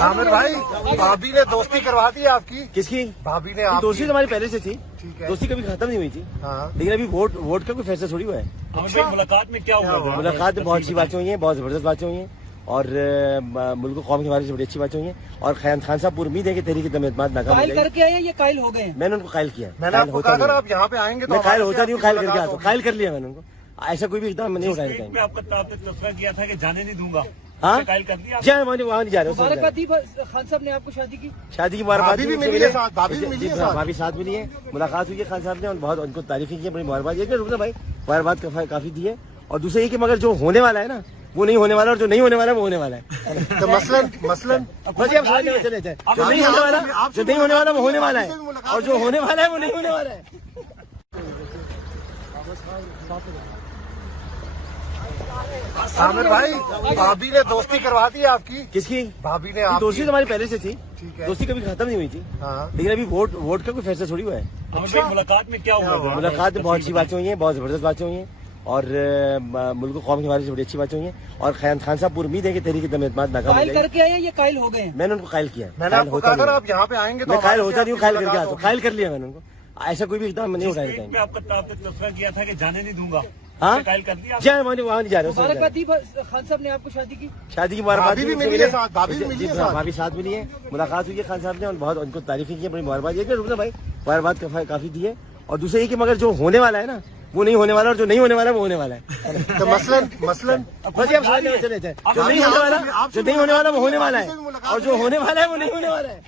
عامر بھائی، بھابھی نے دوستی کروا دی آپ کی؟ کس کی بھابھی نے آپ دوستی؟ ہماری پہلے سے تھی، ٹھیک ہے، دوستی کبھی ختم نہیں ہوئی تھی، ہاں، لیکن ابھی ووٹ کا کوئی فیصلہ تھوڑی ہوا ہے۔ ملاقات میں کیا ہوا؟ ملاقات میں بہت اچھی باتیں ہوئی ہیں، بہت زبردست باتیں ہوئی ہیں، اور ملک و قوم کے حوالے سے بڑی اچھی باتیں ہوئی ہیں، اور خان صاحب پور امید ہے کہ تحریک جمع اعتماد ناکام ہو قائل جائے کر کے آئے، یہ قائل ہو گئے ہیں؟ میں نے ان کو قائل کیا، میں نے آپ کو کہا تھا آپ یہاں پہ آئیں گے تو میں قائل ہمارے ہوتا سے نہیں ہوں، آپ کی قائل کر کے ملاقات آتا ہوں، قائل کر لیا میں نے ان کو، ایسا کوئی بھی اقدام نہیں اٹھانا چاہیے۔ آپ کا تذکرہ کیا تھا کہ جانے نہیں دوں گا، ہاں قائل کر دیا؟ جی وہاں نہیں جا رہے مبارکباد دی خان صاحب نے آپ کو شادی کی؟ شادی کی مبارکباد بھابھی بھی ملی ہے ساتھ، بھابھی بھی ملی ہے ساتھ، بھابھی ساتھ ملی ہے، ملاقات ہوئی ہے خان صاحب نے، اور بہت ان کو تعریفیں کی ہیں، بڑی مبارکباد یہ رکنا بھائی، مبارکباد کافی دی ہے، اور دوسرے یہ کہ مگر جو ہونے والا ہے نا وہ نہیں ہونے والا، اور جو نہیں ہونے والا ہے وہ ہونے والا ہے۔ تو مثلاً بس یہ آپ سمجھ چلے جائیں، جو نہیں ہونے والا وہ ہونے والا ہے، اور جو ہونے والا ہے وہ نہیں ہونے والا ہے۔ عامر بھائی، بھابھی نے دوستی کروا دی آپ کی؟ کس کی بھابھی نے آپ دوستی؟ کی ہماری پہلے سے تھی، ٹھیک ہے، دوستی کبھی ختم نہیں ہوئی تھی، ہاں، لیکن ابھی ووٹ کا کوئی فیصلہ تھوڑی ہوا ہے۔ ملاقات میں کیا ہوا؟ ملاقات میں بہت اچھی باتیں ہوئی ہیں، بہت زبردست باتیں ہوئی ہیں، اور ملک و قوم کے حوالے سے بڑی اچھی باتیں ہوئی ہیں، اور خان صاحب پور امید ہے کہ تحریک جمع اعتماد ناکام ہو قائل جائے کر کے آئے، یہ قائل ہو گئے ہیں؟ میں نے ان کو قائل کیا، میں نے آپ کو کہا تھا آپ یہاں پہ آئیں گے تو میں قائل ہمارے سے ہوتا نہیں ہوں، آپ کی قائل کر کے ملاقات آتا ہوں، قائل کر لیا میں نے ان کو، ایسا کوئی بھی اقدام نہیں اٹھانا چاہیے۔ آپ کا تذکرہ کیا تھا کہ جانے نہیں دوں گا، ہاں قائل کر دیا؟ جی وہاں نہیں جا رہے مبارکباد دی خان صاحب نے آپ کو شادی کی؟ شادی کی مبارکباد بھابھی بھی ملی ہے ساتھ، بھابھی بھی ملی ہے ساتھ، بھابھی ساتھ ملی ہے، ملاقات ہوئی ہے خان صاحب نے، اور بہت ان کو تعریفیں کی ہیں، بڑی مبارکباد یہ رکنا بھائی، مبارکباد کافی دی ہے، اور دوسرے یہ کہ مگر جو ہونے والا ہے نا وہ نہیں ہونے والا، اور جو نہیں ہونے والا ہے وہ ہونے والا ہے۔ تو مثلاً بس یہ آپ سمجھ چلے جائیں، جو نہیں ہونے والا وہ ہونے والا ہے، اور جو ہونے والا ہے وہ نہیں ہونے والا ہے۔